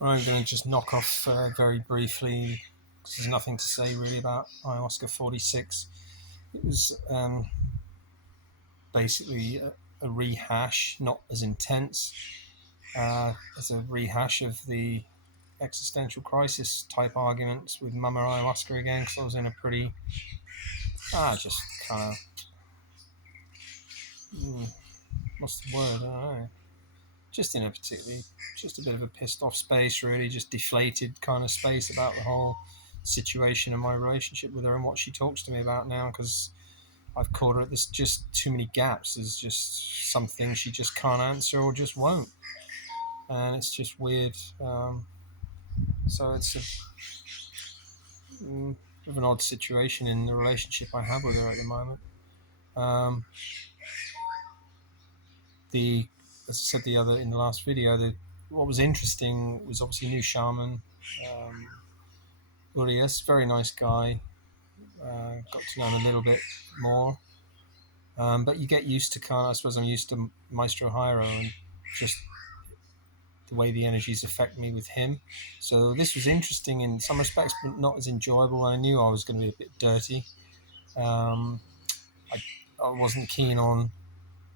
I'm going to just knock off very briefly, because there's nothing to say really about ayahuasca 46. It was basically a rehash, not as intense as a rehash of the existential crisis type arguments with Mama Ayahuasca again, because I was in a pretty, just kind of, what's the word? I don't know. Just in a particularly, just a bit of a pissed off space, really, just deflated kind of space about the whole situation and my relationship with her and what she talks to me about now, because I've caught her. There's just too many gaps. There's just some things she just can't answer or just won't, and it's just weird. So it's of an odd situation in the relationship I have with her at the moment. Um, the As I said in the last video, what was interesting was obviously new shaman, Urias, very nice guy. Got to know him a little bit more, but you get used to I suppose I'm used to Maestro Hiro and just the way the energies affect me with him. So this was interesting in some respects, but not as enjoyable. I knew I was going to be a bit dirty. Um, I, I wasn't keen on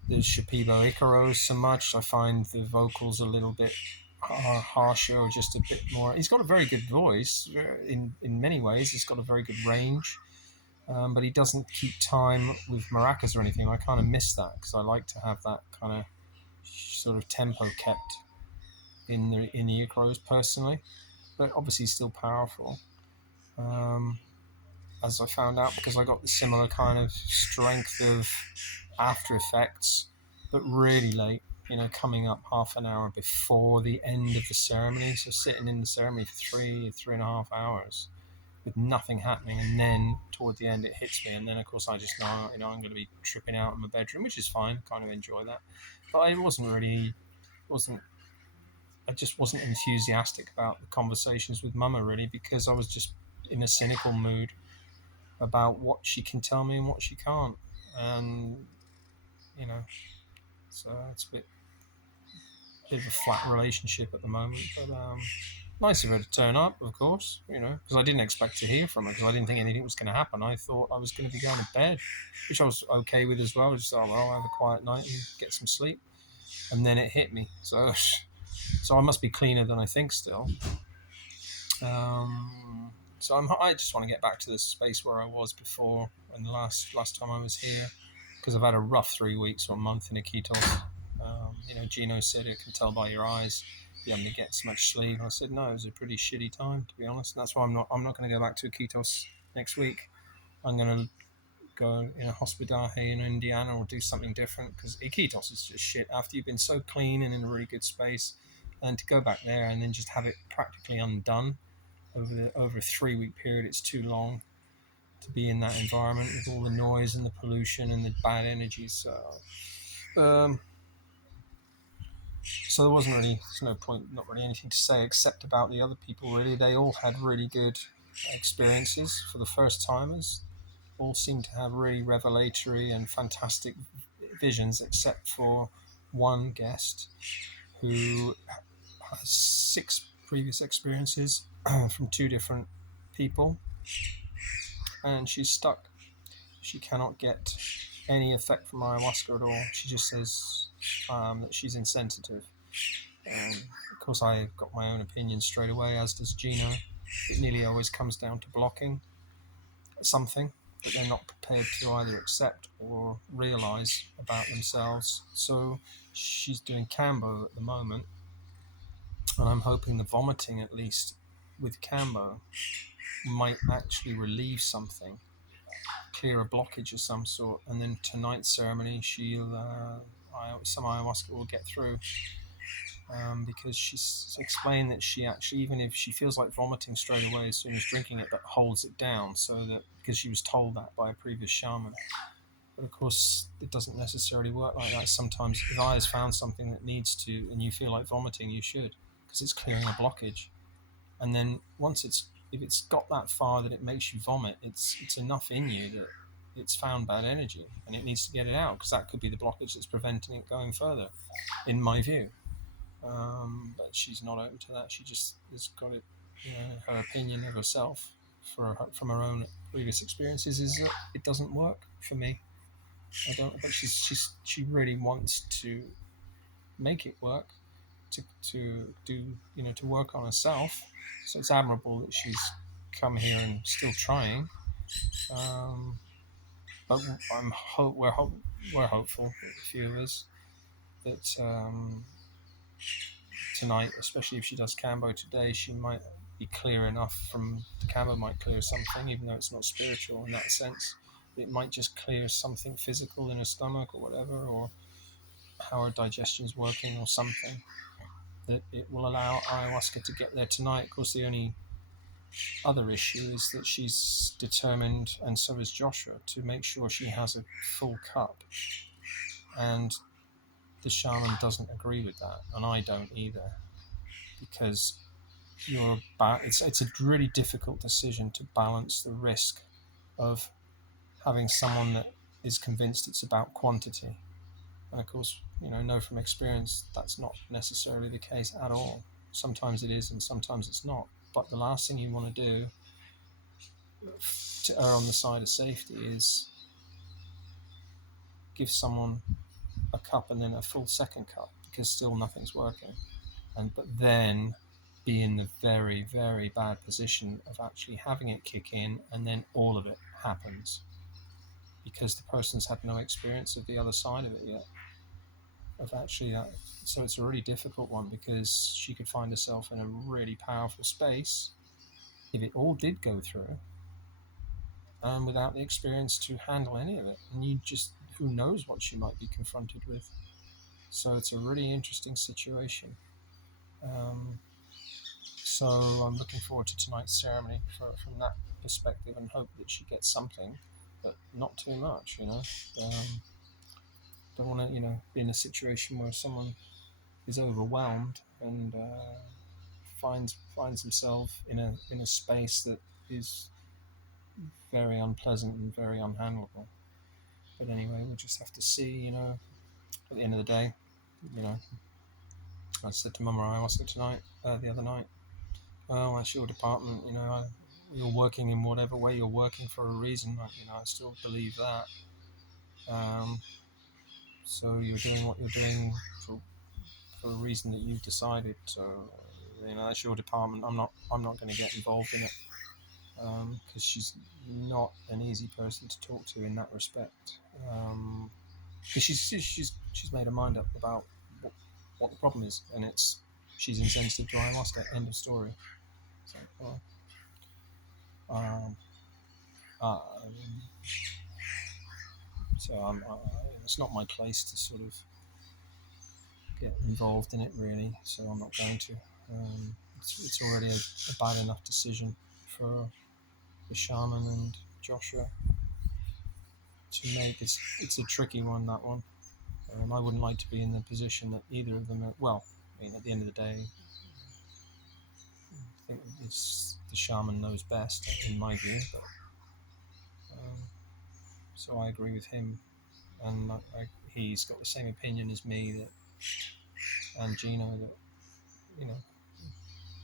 the Shipibo Ikaros so much. I find the vocals a little bit harsher, or just a bit more. He's got a very good voice in many ways. He's got a very good range, but he doesn't keep time with maracas or anything. I kind of miss that, because I like to have that kind of sort of tempo kept in the Ikaros personally. But obviously still powerful. Um, as I found out, because I got the similar kind of strength of after effects, but really late, coming up half an hour before the end of the ceremony. So sitting in the ceremony for 3.5 hours with nothing happening, and then toward the end it hits me, and then of course I just know, I'm going to be tripping out in my bedroom, which is fine. Kind of enjoy that, but wasn't I just wasn't enthusiastic about the conversations with Mama, really, because I was just in a cynical mood about what she can tell me and what she can't, and you know, so it's bit of a flat relationship at the moment. But nice of her to turn up, of course, because I didn't expect to hear from her, because I didn't think anything was going to happen. I thought I was going to be going to bed, which I was okay with as well. I just thought, well, I'll have a quiet night and get some sleep, and then it hit me. So I must be cleaner than I think still. So I just want to get back to the space where I was before, and the last time I was here, because I've had a rough 3 weeks or a month in Iquitos. Gino said, "I can tell by your eyes you haven't get so much sleep." And I said, "No, it was a pretty shitty time, to be honest." And that's why I'm not going to go back to Iquitos next week. I'm going to go in a hospedaje in Indiana or do something different, because Iquitos is just shit. After you've been so clean and in a really good space, and to go back there and then just have it practically undone over a 3 week period, it's too long to be in that environment with all the noise and the pollution and the bad energy. So there's no point, not really anything to say except about the other people, really. They all had really good experiences for the first timers. All seemed to have really revelatory and fantastic visions, except for one guest who has 6 previous experiences from 2 different people, and she's stuck. She cannot get any effect from ayahuasca at all. She just says that she's insensitive. Of course, I've got my own opinion straight away, as does Gino. It nearly always comes down to blocking something that they're not prepared to either accept or realize about themselves. So she's doing Cambo at the moment, and I'm hoping the vomiting, at least with Cambo, might actually relieve something, clear a blockage of some sort, and then tonight's ceremony, some ayahuasca will get through. Because she's explained that she actually, even if she feels like vomiting straight away as soon as drinking it, but holds it down, so that, because she was told that by a previous shaman. But of course, it doesn't necessarily work like that. Sometimes, if I has found something that needs to, and you feel like vomiting, you should, because it's clearing a blockage. And then if it's got that far that it makes you vomit, it's enough in you that it's found bad energy, and it needs to get it out, because that could be the blockage that's preventing it going further, in my view. but she's not open to that. She just has got it, her opinion of herself from her own previous experiences is that it doesn't work for me. I don't, but she really wants to make it work, to do, to work on herself. So it's admirable that she's come here and still trying. Um, but we're hopeful, a few of us, that tonight, especially if she does Kambo today, she might be clear enough from the Kambo might clear something, even though it's not spiritual in that sense. It might just clear something physical in her stomach or whatever, or how her digestion's working or something, that it will allow ayahuasca to get there tonight. Of course, the only other issue is that she's determined, and so is Joshua, to make sure she has a full cup. And the shaman doesn't agree with that, and I don't either, because it's a really difficult decision to balance the risk of having someone that is convinced it's about quantity. And of course, know from experience that's not necessarily the case at all. Sometimes it is, and sometimes it's not. But the last thing you want to do to err on the side of safety is give someone a cup and then a full second cup, because still nothing's working. But then be in the very, very bad position of actually having it kick in, and then all of it happens because the person's had no experience of the other side of it yet. Of actually that, so it's a really difficult one, because she could find herself in a really powerful space if it all did go through, and without the experience to handle any of it, and who knows what she might be confronted with. So it's a really interesting situation. So I'm looking forward to tonight's ceremony from that perspective, and hope that she gets something, but not too much. Don't want to be in a situation where someone is overwhelmed and finds himself in a space that is very unpleasant and very unhandleable. But anyway, we'll just have to see. At the end of the day, I said to Mama ayahuasca tonight, the other night, well, that's your department. You're working in whatever way you're working for a reason. I still believe that. So you're doing what you're doing for a reason that you've decided. So that's your department. I'm not going to get involved in it, because she's not an easy person to talk to in that respect. Because she's made her mind up about what the problem is, and she's insensitive to ayahuasca. End of story. So, well, so it's not my place to sort of get involved in it, really. So I'm not going to. It's already a bad enough decision for the shaman and Joshua to make. It's a tricky one, that one. I wouldn't like to be in the position that either of them are. Well, at the end of the day, I think it's the shaman knows best, in my view. But so I agree with him, and he's got the same opinion as me and Gino, that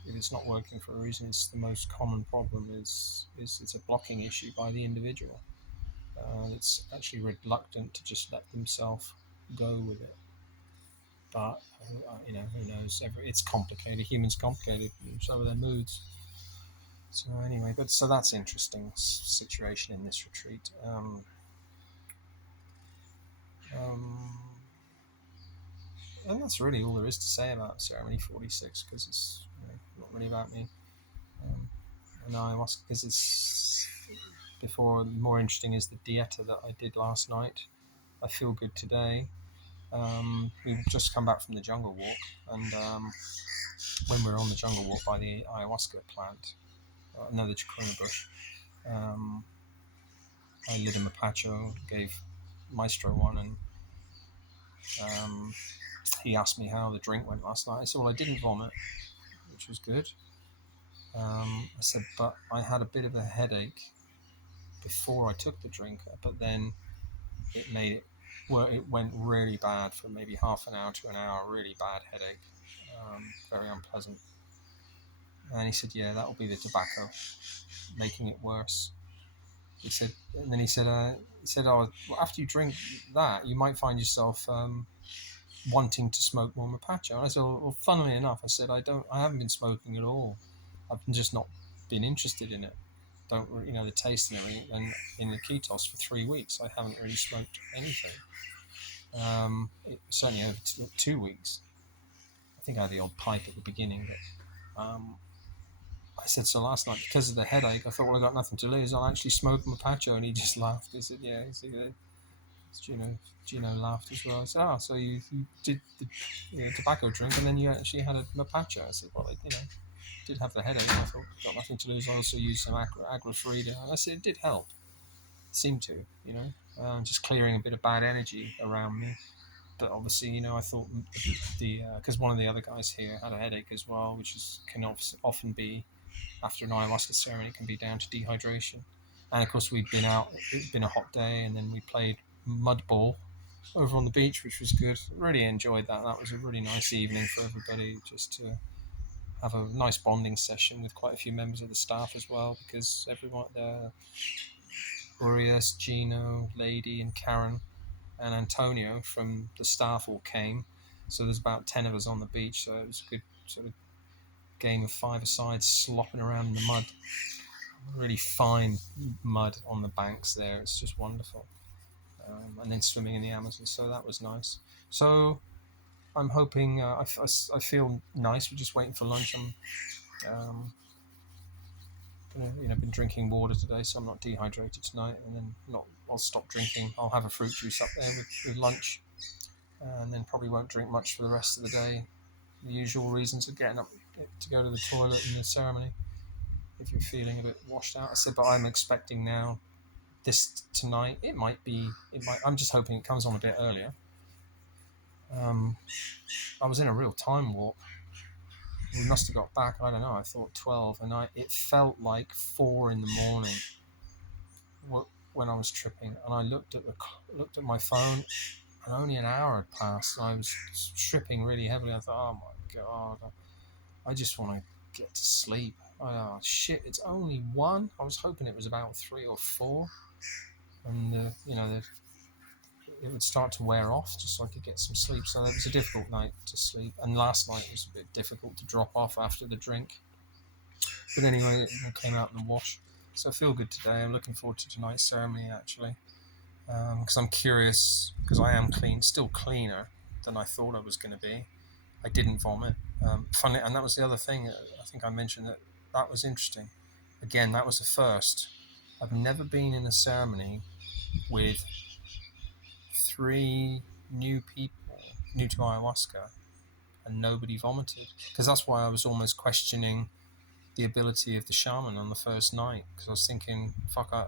if it's not working for a reason, it's the most common problem is it's a blocking issue by the individual. It's actually reluctant to just let themselves go with it. But who knows? It's complicated. Humans complicated, and so are their moods. So anyway, so that's interesting situation in this retreat. And that's really all there is to say about ceremony 46, because it's not really about me. And ayahuasca, because it's before. More interesting is the dieta that I did last night. I feel good today. We've just come back from the jungle walk, and when we were on the jungle walk by the ayahuasca plant, the chacruna bush, I lit a mapacho, gave Maestro one, and he asked me how the drink went last night. I said, well, I didn't vomit, which was good. I said, but I had a bit of a headache before I took the drink, but then it went really bad for maybe half an hour to an hour, really bad headache. very unpleasant. And he said, yeah, that'll be the tobacco making it worse. He said, and then he said, oh, well, after you drink that, you might find yourself wanting to smoke more Mapacho. And I said, well, funnily enough, I said, I haven't been smoking at all. I've just not been interested in it. Don't, the taste and everything. And in the Ketos for 3 weeks, I haven't really smoked anything. Certainly over 2 weeks. I think I had the odd pipe at the beginning, but I said, so last night, because of the headache, I thought, well, I got nothing to lose. I'll actually smoke Mapacho. And he just laughed. He said, yeah. He said, Gino laughed as well. I said, so you did the tobacco drink and then you actually had a Mapacho. I said, well, did have the headache. I thought, got nothing to lose. I also used some Agrafrida. I said, it did help. It seemed to, just clearing a bit of bad energy around me. But obviously, I thought because one of the other guys here had a headache as well, which can often be after an ayahuasca ceremony, it can be down to dehydration. And of course, we'd been out. It'd been a hot day, and then we played mud ball over on the beach, which was good. Really enjoyed that. That was a really nice evening for everybody, just to have a nice bonding session with quite a few members of the staff as well, because everyone there, Urias, Gino, Lady, and Karen, and Antonio from the staff all came. So there's about 10 of us on the beach. So it was a good sort of game of five-a-side slopping around in the mud. Really fine mud on the banks there. It's just wonderful. And then swimming in the Amazon. So that was nice. So I'm hoping, I feel nice. We're just waiting for lunch. I'm been drinking water today, so I'm not dehydrated tonight. And then I'll stop drinking. I'll have a fruit juice up there with lunch, and then probably won't drink much for the rest of the day. The usual reasons of getting up to go to the toilet in the ceremony. If you're feeling a bit washed out, I said, but I'm expecting now this tonight. It might. I'm just hoping it comes on a bit earlier. I was in a real time warp. We must have got back, I don't know, I thought 12, and it felt like 4 in the morning when I was tripping, and I looked at my phone, and only an hour had passed, and I was tripping really heavily. I thought, oh my God, I just want to get to sleep. Oh shit, it's only 1. I was hoping it was about 3 or 4, and it would start to wear off just so I could get some sleep. So it was a difficult night to sleep, and last night was a bit difficult to drop off after the drink. But anyway, it came out in the wash. So I feel good today. I'm looking forward to tonight's ceremony, actually, because I'm curious, because I am still cleaner than I thought I was going to be. I didn't vomit. Funny, and that was the other thing. I think I mentioned that was interesting. Again, that was the first. I've never been in a ceremony with 3 new people, new to ayahuasca, and nobody vomited. Because that's why I was almost questioning the ability of the shaman on the first night. Because I was thinking,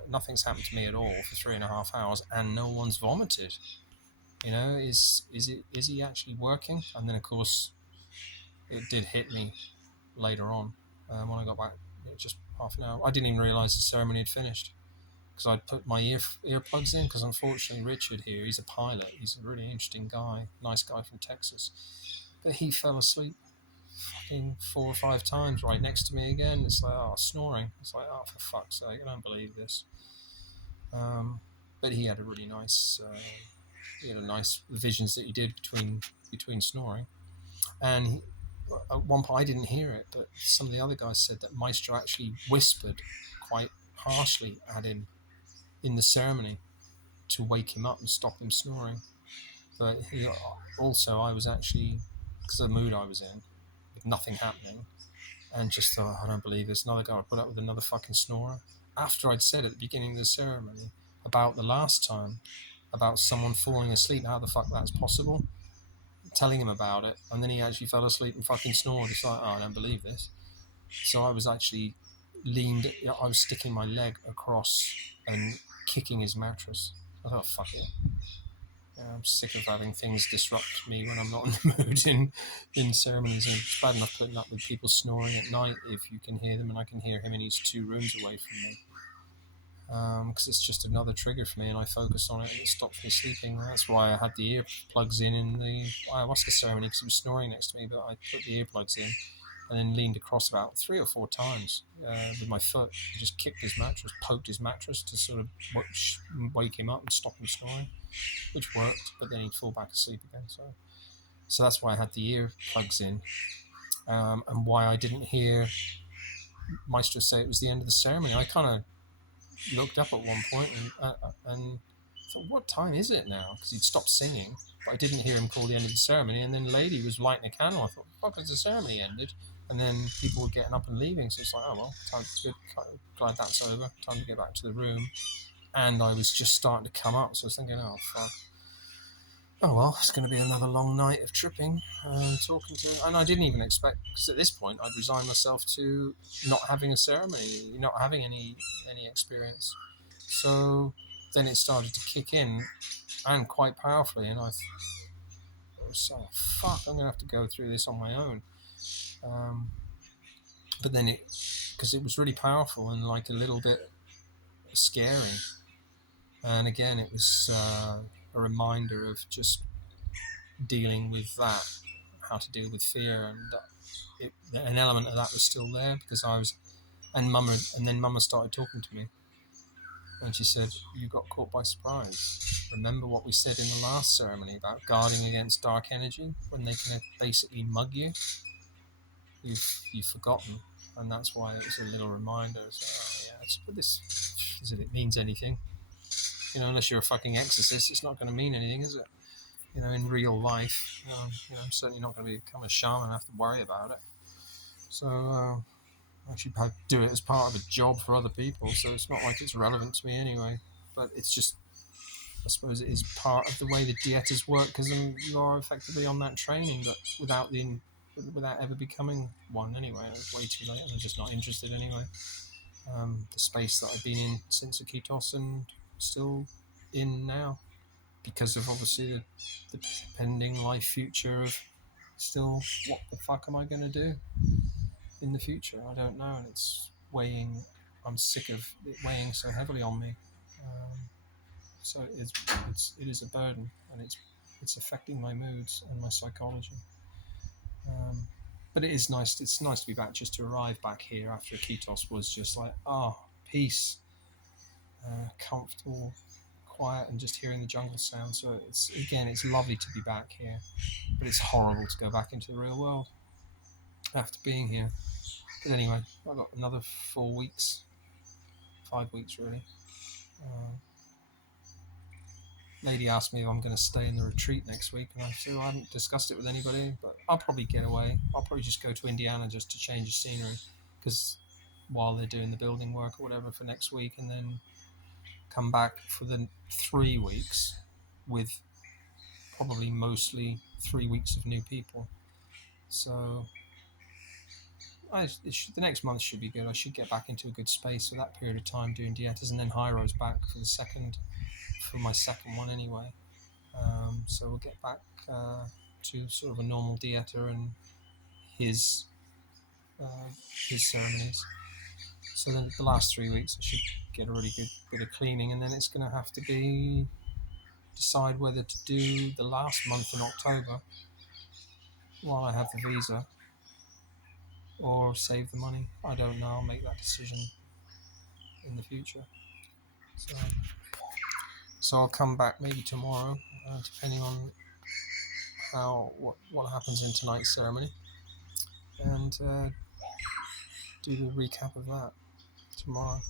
nothing's happened to me at all for 3.5 hours, and no one's vomited. Is he actually working? And then, of course, it did hit me later on when I got back, just half an hour. I didn't even realise the ceremony had finished, because I'd put my earplugs in, because unfortunately Richard here, he's a pilot, he's a really interesting guy, nice guy from Texas, but he fell asleep fucking 4 or 5 times right next to me again. It's like, snoring. It's like, for fuck's sake, I don't believe this. But he had a really nice nice visions that he did between snoring, and at one point I didn't hear it, but some of the other guys said that Maestro actually whispered quite harshly at him in the ceremony to wake him up and stop him snoring. But I was actually, because of the mood I was in, with nothing happening, and just thought, I don't believe this. Another guy would put up with another fucking snorer. After I'd said at the beginning of the ceremony about the last time, about someone falling asleep, how the fuck that's possible, telling him about it, and then he actually fell asleep and fucking snored. It's like, I don't believe this. So I was actually I was sticking my leg across and kicking his mattress. I thought, fuck it. I'm sick of having things disrupt me when I'm not in the mood in ceremonies. And it's bad enough putting up with people snoring at night if you can hear them, and I can hear him and he's 2 rooms away from me. because it's just another trigger for me, and I focus on it and it stops me sleeping. That's why I had the earplugs in the ayahuasca ceremony, because he was snoring next to me, but I put the earplugs in and then leaned across about 3 or 4 times with my foot, just kicked his mattress, poked his mattress to sort of wake him up and stop him snoring, which worked, but then he'd fall back asleep again. So that's why I had the earplugs in, and why I didn't hear Maestro say it was the end of the ceremony. I kind of looked up at one point and thought, what time is it now? Because he'd stopped singing, but I didn't hear him call the end of the ceremony. And then the lady was lighting a candle. I thought, fuck, has the ceremony ended? And then people were getting up and leaving. So it's like, oh, well, time to glad that's over. Time to get back to the room. And I was just starting to come up. So I was thinking, oh, fuck. Oh, well, it's going to be another long night of tripping and talking to... And I didn't even expect... Because at this point, I'd resigned myself to not having a ceremony, not having any experience. So then it started to kick in, and quite powerfully, and I was like, fuck, I'm going to have to go through this on my own. But then because it was really powerful and like a little bit scary. And again, it was a reminder of just dealing with that, how to deal with fear, and an element of that was still there because I was, and then Mama started talking to me, and she said, "You got caught by surprise. Remember what we said in the last ceremony about guarding against dark energy when they can basically mug you? You've forgotten." And that's why it was a little reminder. So, but this, as if it means anything. Unless you're a fucking exorcist, it's not going to mean anything, is it? In real life, I'm certainly not going to become a shaman and have to worry about it. So I should do it as part of a job for other people, so it's not like it's relevant to me anyway. But it's just, I suppose it is part of the way the dietas work, because you are effectively on that training, but without ever becoming one anyway. It's way too late, and I'm just not interested anyway. The space that I've been in since Iquitos and still in now, because of obviously the pending life future of still, what the fuck am I going to do in the future? I don't know, and it's weighing. I'm sick of it weighing so heavily on me. So it is a burden, and it's affecting my moods and my psychology. But it is nice. It's nice to be back. Just to arrive back here after Iquitos was just like, peace, comfortable, quiet, and just hearing the jungle sound. So it's lovely to be back here, but it's horrible to go back into the real world after being here. But anyway, I've got another 4 weeks, 5 weeks really. Lady asked me if I'm going to stay in the retreat next week, and I said, I haven't discussed it with anybody, but I'll probably get away. I'll probably just go to Indiana just to change the scenery, because while they're doing the building work or whatever for next week, and then come back for the 3 weeks with probably mostly 3 weeks of new people. So the next month should be good. I should get back into a good space for that period of time doing dietas, and then Hyro's back for my second one anyway. So we'll get back to sort of a normal dieta and his ceremonies. So then the last 3 weeks I should get a really good bit of cleaning, and then it's going to have to decide whether to do the last month in October while I have the visa, or save the money. I don't know. I'll make that decision in the future. So I'll come back maybe tomorrow, depending on what happens in tonight's ceremony, and do the recap of that tomorrow.